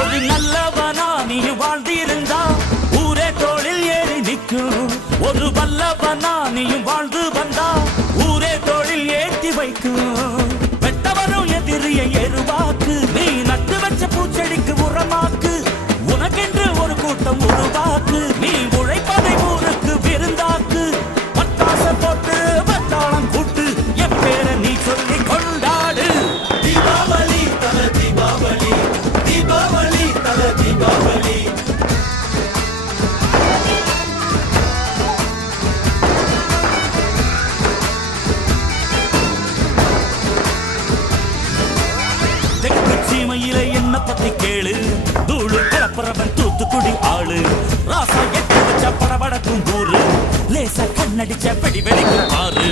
ஒரு நல்லவனா நீ வாழ்ந்திருந்தா ஊரே தோளில் ஏறி நிற்கும். ஒரு வல்லவனா நீயும் வாழ்ந்து வந்தா ஊரே தோளில் ஏற்றி வைக்கும். வெட்டவரும் எதிரிய எருவாக்கு, நீ நட்டு வச்ச பூச்செடிக்கு உரமாக்கு. உனக்கென்று ஒரு கூட்டம் உருவாக்கு, நீ உழைப்பதை ஊருக்கு விருந்தாக்கு. பட்டாச போட்டு பட்டாளம் கூட்டு, என் பேர நீ சொல்லி கொண்டாடு. தீபாவளி தல தீபாவளி, தீபாவளி தல தீபாவளி. தெற்கு சீமையில என்ன பத்தி கேளு, தூளு கிளப்புறவன் தூத்துக்குடி ஆளு. ராசா எட்டு வச்ச படபடக்கும் ஊரு, லேசா கண்ணடிச்ச வெடி வெடிக்கும் ஆறு.